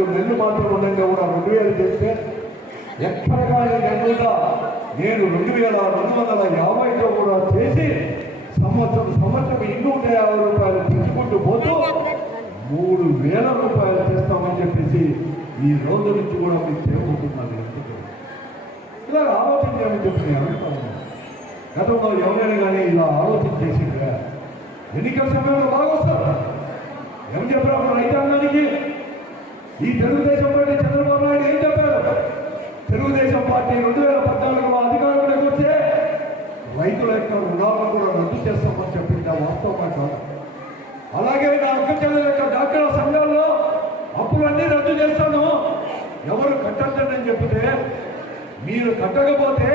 రెండు నెలలు మాత్రం ఉండగా కూడా రెండు వేలు చేస్తే ఎక్కడ కానీ నేను రెండు వేల రెండు వందల యాభైలో కూడా చేసి సంవత్సరం సంవత్సరం ఇన్నూట యాభై రూపాయలు పెంచుకుంటూ పోతూ మూడు వేల రూపాయలు చేస్తామని చెప్పేసి ఈ రోజు నుంచి కూడా మీకు చేయబోతున్నాను ఇలా ఆలోచించామని చెప్పి నేను అడుగుతాను గతంలో ఎవరైనా కానీ ఇలా ఆలోచన చేసిండ్రా? ఎన్నికల సమయంలో బాగా వస్తారు? ఏం చెప్పారు రైతాంగానికి ఈ తెలుగుదేశం పార్టీ చంద్రబాబు నాయుడు ఏం చెప్పారు? తెలుగుదేశం పార్టీ రెండు వేల పద్నాలుగులో అధికారంలోకి వస్తే రైతుల యొక్క రుణాలను కూడా రద్దు చేస్తామని చెప్పింది ఆ వాస్తవం కాదు. అలాగే నా అక్క చెల్లెల యొక్క డాక్టర్ సంఘాల్లో అప్పులన్నీ రద్దు చేస్తాను. ఎవరు కట్టద్దని చెప్తే మీరు కట్టకపోతే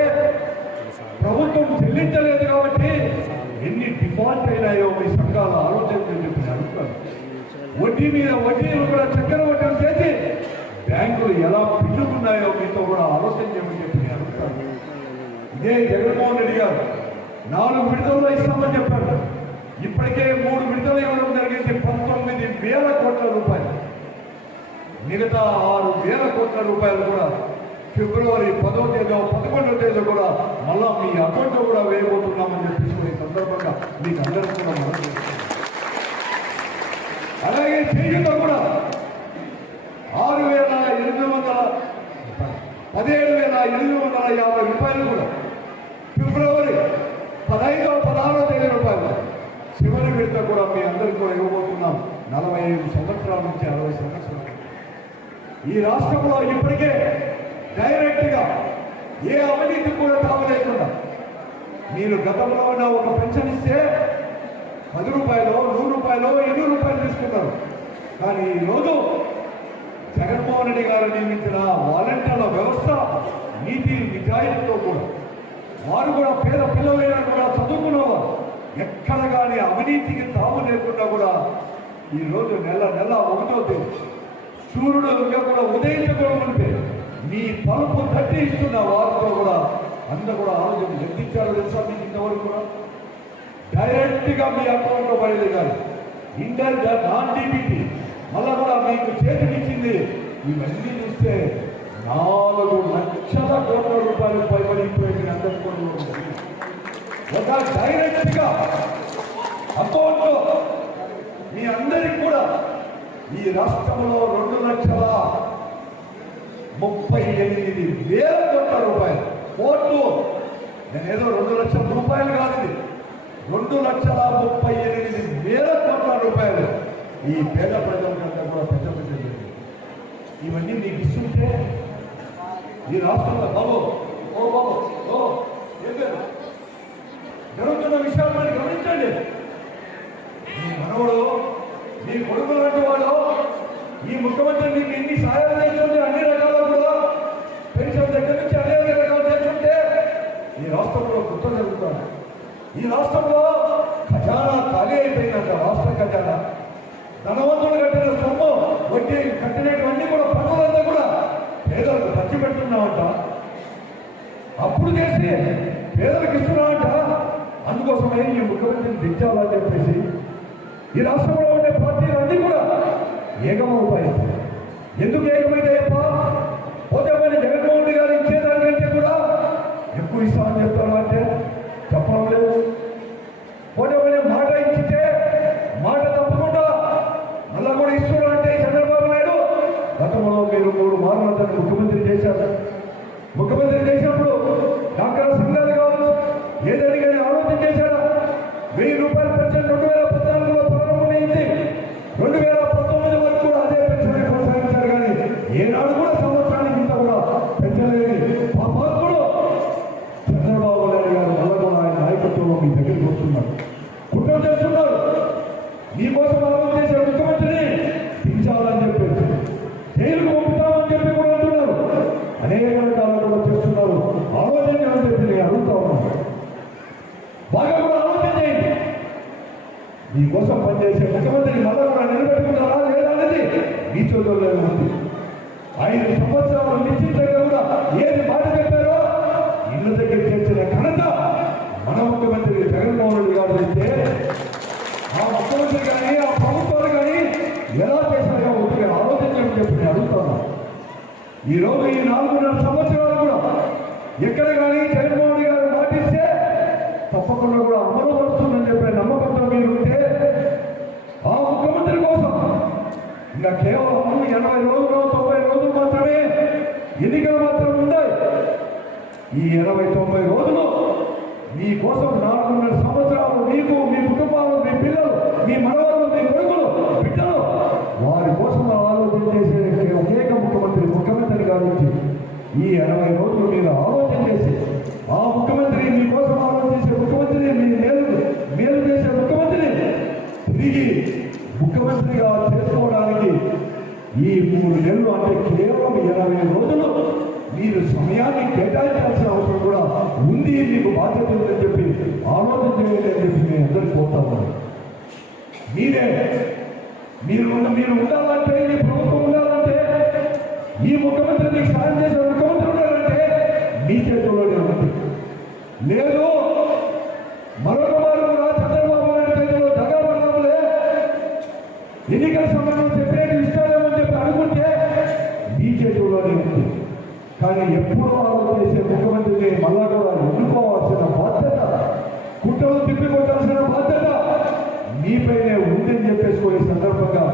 ప్రభుత్వం చెల్లించలేదు కాబట్టి ఎన్ని డిఫాల్ట్ అయినాయో మీ సంఘాల ఆలోచన వడ్డీ మీద వడ్డీలు కూడా చక్కెర వడ్డీ చేసి బ్యాంకులు ఎలా పిల్లుకున్నాయో మీతో కూడా ఆలోచన చేయమని చెప్పి నేను అడుగుతాను ఇదే జగన్మోహన్ రెడ్డి గారు నాలుగు విడుదలలో ఇస్తామని చెప్పారు ఇప్పటికే మూడు విడుదల ఇవ్వడం జరిగింది పంతొమ్మిది వేల కోట్ల రూపాయలు మిగతా ఆరు వేల కోట్ల రూపాయలు కూడా ఫిబ్రవరి పదో తేదీ పదకొండో తేదీ కూడా మళ్ళా మీ అకౌంట్లో కూడా వేయబోతున్నామని చెప్పేసి సందర్భంగా మీకు అందరికీ కూడా మనం చేస్తున్నాం. అలాగే చేయుత కూడా ఆరు వేల ఎనిమిది వందల పదిహేడు వేల ఎనిమిది వందల యాభై రూపాయలు కూడా. ఫిబ్రవరి పదహైదో పదహారో తేదీ రూపాయలు. చివరి విడత కూడా మీ అందరికీ కూడా ఇవ్వబోతున్నాం. నలభై ఐదు సంవత్సరాల నుంచి అరవై సంవత్సరాలు. ఈ రాష్ట్రంలో ఇప్పటికే డైరెక్ట్గా ఏ అవినీతి కూడా తావలేకుండా మీరు గతంలో ఉన్న ఒక పెన్షన్ ఇస్తే పది రూపాయలు నూరు రూపాయలు ఎన్ని రూపాయలు తీసుకున్నారు. కానీ ఈరోజు జగన్మోహన్ రెడ్డి గారు నియమించిన వాలంటీర్ల వ్యవస్థ నీతి నిజాయితీతో కూడా వారు కూడా పేద పిల్లలైనా కూడా చదువుకున్నవారు. ఎక్కడ కానీ అవినీతికి తాము లేకుండా కూడా ఈరోజు నెల నెల ఒకటో తేదీ. సూర్యుడు కూడా ఉదయించకూడదు అంటే మీ తలుపు తట్టి ఇస్తున్న వారితో కూడా అందరూ కూడా ఆలోచన ఎందుకు తెలుసా మీకు ఇంతవరకు కూడా? డైరెక్ట్గా మీ అకౌంట్లో పడేది కాదు. ఇంటర్ నాన్ డీబీటీ మళ్ళా కూడా మీకు చేతికిచ్చింది. ఇవన్నీ చూస్తే నాలుగు లక్షల కోట్ల రూపాయలు పైబడిపోయింది అందరికీ ఒక డైరెక్ట్గా అకౌంట్లో మీ అందరికి కూడా ఈ రాష్ట్రంలో రెండు లక్షల ముప్పై ఎనిమిది వేల కోట్ల రూపాయలు. కోట్లు. నేనేదో రెండు లక్షల రూపాయలు కాదు ఇది. రెండు లక్షల ముప్పై ఎనిమిది వేల కోట్ల రూపాయలు ఈ పేద ప్రజలకంతా కూడా పెద్ద ప్రజలు ఇవన్నీ మీకు ఇస్తుంటే ఈ రాష్ట్రంలో బాబు ఓ బాబు ఓ జరుగుతున్న విషయాలు మరి గమనించండి. మీ మనవడు మీ కొడుకులు లాంటి వాడు ఈ ముఖ్యమంత్రి మీకు ఎన్ని సహాయాలు చేస్తుంది అన్ని రకాల కూడా పెన్షన్ దగ్గర నుంచి అనేక రకాలు చేస్తుంటే ఈ రాష్ట్రంలో కుట్ర జరుగుతుంది ఈ రాష్ట్రంలో ఖజానా ఖాళీ అయిపోయిందంట రాష్ట్ర ఖజానా. ధనవంతులు కట్టిన సొమ్ము వడ్డీ కట్టినటువంటి కూడా పన్నులంతా కూడా పేదలకు ఖర్చు పెడుతున్నామంట అప్పుడు చేసి పేదలకు ఇస్తున్నామంట అందుకోసమే ఈ ముఖ్యమంత్రిని దించాలని చెప్పేసి ఈ రాష్ట్రంలో ఉండే పార్టీలు అన్ని కూడా ఏకమవుతాయి. ఎందుకు ఏకమైతాయప్ప పోతే మరి జగన్మోహన్ రెడ్డి గారు ఇచ్చేదానికంటే కూడా ఎక్కువ ఇస్తామని చెప్తాడు అంటే చెప్పడం లేదు పోతే మరి మాట ఇచ్చితే మాట తప్పకుండా మళ్ళా కూడా ఇస్తున్నాడు అంటే చంద్రబాబు నాయుడు గతంలో మీరు మూడు మార్లు అతను ముఖ్యమంత్రి చేశారు. ముఖ్యమంత్రి చేసినప్పుడు డాక్టర్ సంఘాలు కావచ్చు ఏదని కానీ ఆలోచన చేశారా? వెయ్యి రూపాయల పెన్షన్ రెండు వేల పద్నాలుగులో ప్రారంభమైంది. రెండు వేల పంతొమ్మిది వరకు కూడా అదే పెన్షన్ కొనసాగించారు కానీ ఏనాడు కూడా సంవత్సరానికి ఇంత కూడా పెంచలేదు పాపాత్ముడు చంద్రబాబు నాయుడు గారు వల్ల కూడా ఆయన నాయకత్వంలో మీ దగ్గరికి వస్తున్నారు కుట్ర చేస్తున్నారు మీకోసం ఆలోచన చేసే ముఖ్యమంత్రిని దించాలని చెప్పేసి జైలుకు పంపుతామని చెప్పి కూడా అంటున్నారు అనేక రకాలు కూడా చేస్తున్నారు ఆలోచన అని చెప్పి నేను అడుగుతా ఉన్నాను బాగా కూడా ఆలోచన చేయండి మీకోసం పనిచేసే ముఖ్యమంత్రి మళ్ళా నిలబెట్టుకున్నారా లేదా అనేది మీ చేతుల్లో ఉంది. ఐదు సంవత్సరాలు నిశ్చితంగా కూడా ఏది మాట చెప్పారో ఇళ్ళ దగ్గర చేసిన ఘనత మన ముఖ్యమంత్రి జగన్మోహన్ రెడ్డి గారు అయితే ఆ ముఖ్యమంత్రి కానీ ఆ ప్రభుత్వాలు కానీ ఎలా చేశారో ఒకటి ఆలోచించమని చెప్పి నేను అడుగుతాను ఈ రోజు ఈ నాలుగున్నర సంవత్సరాలు కూడా ఎక్కడ కానీ జగన్మోహన్ గారు పాటిస్తే తప్పకుండా కూడా అమలు వస్తుందని చెప్పే నమ్మకంతో మీరు ఉంటే ఆ ముఖ్యమంత్రి కోసం ఇంకా కేవలం ఎనభై రోజులు తొంభై రోజులు మాత్రమే ఎన్నికలు మాత్రం ఉన్నాయి. ఈ ఎనభై తొంభై రోజులు మీ కోసం నాలుగున్నర సంవత్సరాలు మీకు మీ కుటుంబాలు మీ పిల్లలు మీ మనవాళ్ళు మీ కొడుకులు బిడ్డలు వారి కోసం ఆలోచన చేసే అనేక ముఖ్యమంత్రి ముఖ్యమంత్రి గారు ఈ ఎనభై రోజులు మీరు ఆలోచన చేసి ఆ ముఖ్యమంత్రి మీ కోసం ఆలోచించే ముఖ్యమంత్రి మీ మేలు మేలు చేసే ముఖ్యమంత్రి తిరిగి ముఖ్యమంత్రిగా చేసుకోవడానికి ఈ మూడు నెలలు అంటే కేవలం ఇరవై రోజులు మీరు సమయాన్ని కేటాయించాల్సిన అవసరం కూడా ఉంది మీకు బాధ్యత ఉందని చెప్పి ఆలోచన చేయండి అని చెప్పి నేను అందరికి కోరుతా మీరే మీరు మీరు ఉండాలంటే ఈ ప్రభుత్వం ఉండాలంటే ఈ ముఖ్యమంత్రి మీకు సాయం చేసే ముఖ్యమంత్రి ఉండాలంటే మీ చేతుల్లోనే ఉంది లేదు కానీ ఎప్పుడూ వాళ్ళు చేసే ముఖ్యమంత్రిని మళ్ళా కూడా ఎన్నుకోవాల్సిన బాధ్యత కుట్రలు తిప్పికొట్టాల్సిన బాధ్యత మీపైనే ఉందని చెప్పేసుకోయే సందర్భంగా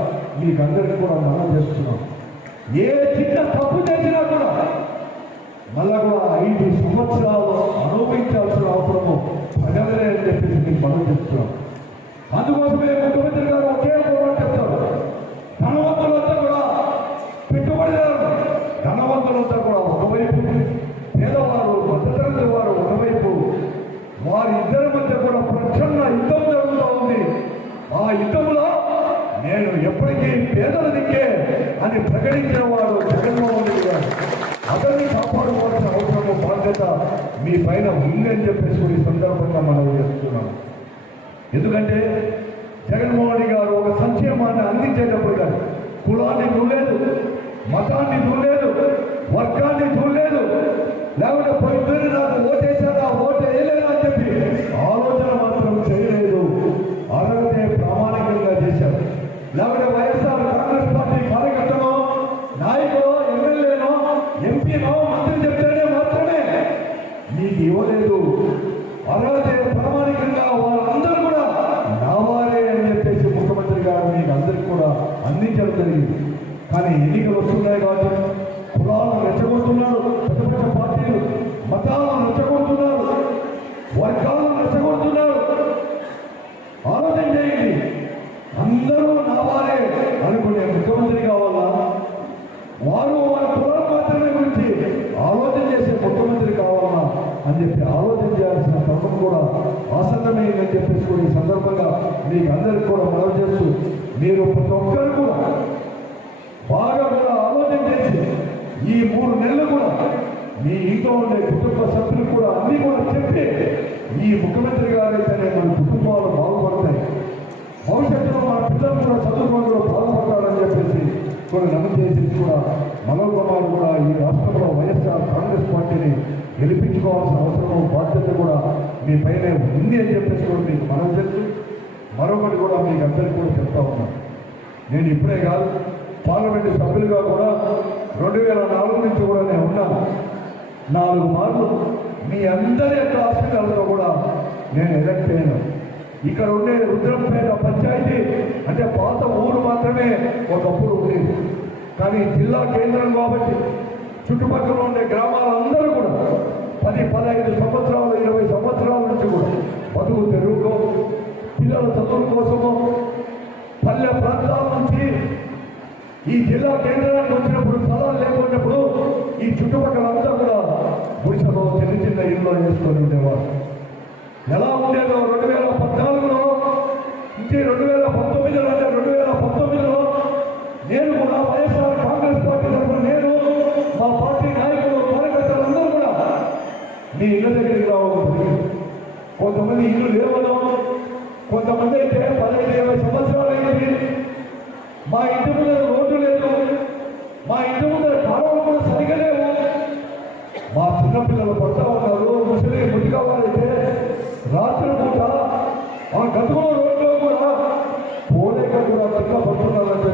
మీకు అందరికీ కూడా మనం చేస్తున్నాం. ఏ చిన్న తప్పు చేసినా కూడా మళ్ళా కూడా ఐదు సంవత్సరాలు అనుభవించాల్సిన అవసరము ప్రజలనే అని చెప్పేసి మీకు మనం చెప్తున్నాం. అందుకోసమే ముఖ్యమంత్రి గారు ఒకే పోరాటం వారి ఇద్దరి మధ్య కూడా ప్రచండ యుద్ధం జరుగుతూ ఉంది. ఆ యుద్ధంలో నేను ఎప్పటికీ పేదల దిక్కే అని ప్రకటించిన వాడు జగన్మోహన్ రెడ్డి గారు. అతన్ని కాపాడుకోవాల్సిన అవసరం బాధ్యత మీ పైన ఉందని అని చెప్పేసి కూడా ఈ సందర్భంగా మనం చేస్తున్నాం ఎందుకంటే జగన్మోహన్ రెడ్డి గారు ఒక సంక్షేమాన్ని అందించేటప్పుడు కానీ కులాన్ని చూడలేదు మతాన్ని చూడలేదు వర్గాన్ని చూడలేదు లేకుంటే పోయి నాకు ఓటే వేయలేదా అని చెప్పి ఆలోచన మాత్రం చేయలేదు అర్హతే ప్రామాణికంగా చేశారు లేకుంటే వైఎస్ఆర్ కాంగ్రెస్ పార్టీ కార్యకర్తనో నాయకులో ఎమ్మెల్యేనో ఎంపీనో మంత్రి చెప్తేనే మాత్రమే మీకు ఇవ్వలేదు అలాగే ప్రామాణికంగా వాళ్ళందరూ కూడా నావారే అని చెప్పేసి ముఖ్యమంత్రి గారు మీకు అందరికీ కూడా అందించడం జరిగింది కానీ ఎన్నికలు వస్తున్నాయి కాబట్టి కులాలను రెచ్చగొడుతున్నారు పెద్ద పెద్ద పార్టీలు మతాలను రెచ్చగొడుతున్నారు వర్గాలను రెచ్చగొడుతున్నారు. ఆలోచన చేయండి. అందరూ నావాలే అనుకునే ముఖ్యమంత్రి కావాలా? వారు వారి కులం మాత్రమే గురించి ఆలోచన చేసే ముఖ్యమంత్రి కావాలా అని చెప్పి ఆలోచన చేయాల్సిన తరుణం కూడా ఆసన్నమైందని చెప్పేసి కూడా ఈ సందర్భంగా మీకు అందరికి కూడా మనవి చేస్తూ మీరు ప్రతి ఒక్కరు కూడా బాగా కూడా ఆలోచన చేసి ఈ మూడు నెలలు కూడా మీ ఇంట్లో ఉండే కుటుంబ సభ్యులు కూడా అన్ని కూడా చెప్పి ఈ ముఖ్యమంత్రి గారైతేనే మన కుటుంబాలు బాగుపడతాయి. భవిష్యత్తులో మన పిల్లలు కూడా చదువుకోవడంలో బాగుపడతారని చెప్పేసి కొన్ని నమ్మ చేసి కూడా మనోజ్ కుమార్ కూడా ఈ రాష్ట్రంలో వైఎస్ఆర్ కాంగ్రెస్ పార్టీని గెలిపించుకోవాల్సిన అవసరం బాధ్యత కూడా మీ పైన ఉంది అని చెప్పేసి కూడా మీకు మనం తెలుసు మరొకటి కూడా మీకు అందరికీ కూడా చెప్తా ఉన్నాను నేను ఇప్పుడే కాదు పార్లమెంట్ సభ్యులుగా కూడా రెండు వేల నాలుగు నుంచి కూడా నేను ఉన్నాను నాలుగు మార్లు మీ అందరి యొక్క హాస్పిటల్లో కూడా నేను ఎలక్ట్ అయ్యాను. ఇక్కడ ఉండే రుద్రంపేట పంచాయతీ అంటే పాత ఊరు మాత్రమే ఒకప్పుడు ఉండేది కానీ జిల్లా కేంద్రం కాబట్టి చుట్టుపక్కల ఉండే గ్రామాలందరూ కూడా పది పదహైదు సంవత్సరాలు ఇరవై సంవత్సరాల నుంచి కూడా బతుకు తెరుగుకో పిల్లల చదువుల కోసము పల్లె ప్రాంతాల నుంచి ఈ జిల్లా కేంద్రానికి వచ్చినప్పుడు స్థలాలు లేకున్నప్పుడు ఈ చుట్టుపక్కల అంతా కూడా గుడిసెలో చిన్న చిన్న ఇల్లు చేసుకొని ఉండేవారు. ఎలా ఉండేదో రెండు వేల పద్నాలుగులో ఇంకే రెండు వేల పంతొమ్మిదిలో అంటే రెండు వేల పంతొమ్మిదిలో నేను కూడా వైఎస్ఆర్ కాంగ్రెస్ పార్టీ తరఫున నేను మా పార్టీ నాయకులు కార్యకర్తలందరూ కూడా మీ ఇళ్ళ దగ్గరికి రావడం కొంతమంది ఇల్లు లేవడం కొంతమంది అయితే లేదు రోడ్డు లేదు. మా ఇంటి ముందర కాలువలు కూడా సరిగా లేవు. మా చిన్నపిల్లలు పడతా ఉన్నారు. ముసలి ముట్టిగా వారైతే రాత్రి పూట మా గతంలో రోడ్లో కూడా పోలేక కూడా తిక్క పడుతున్నారంటే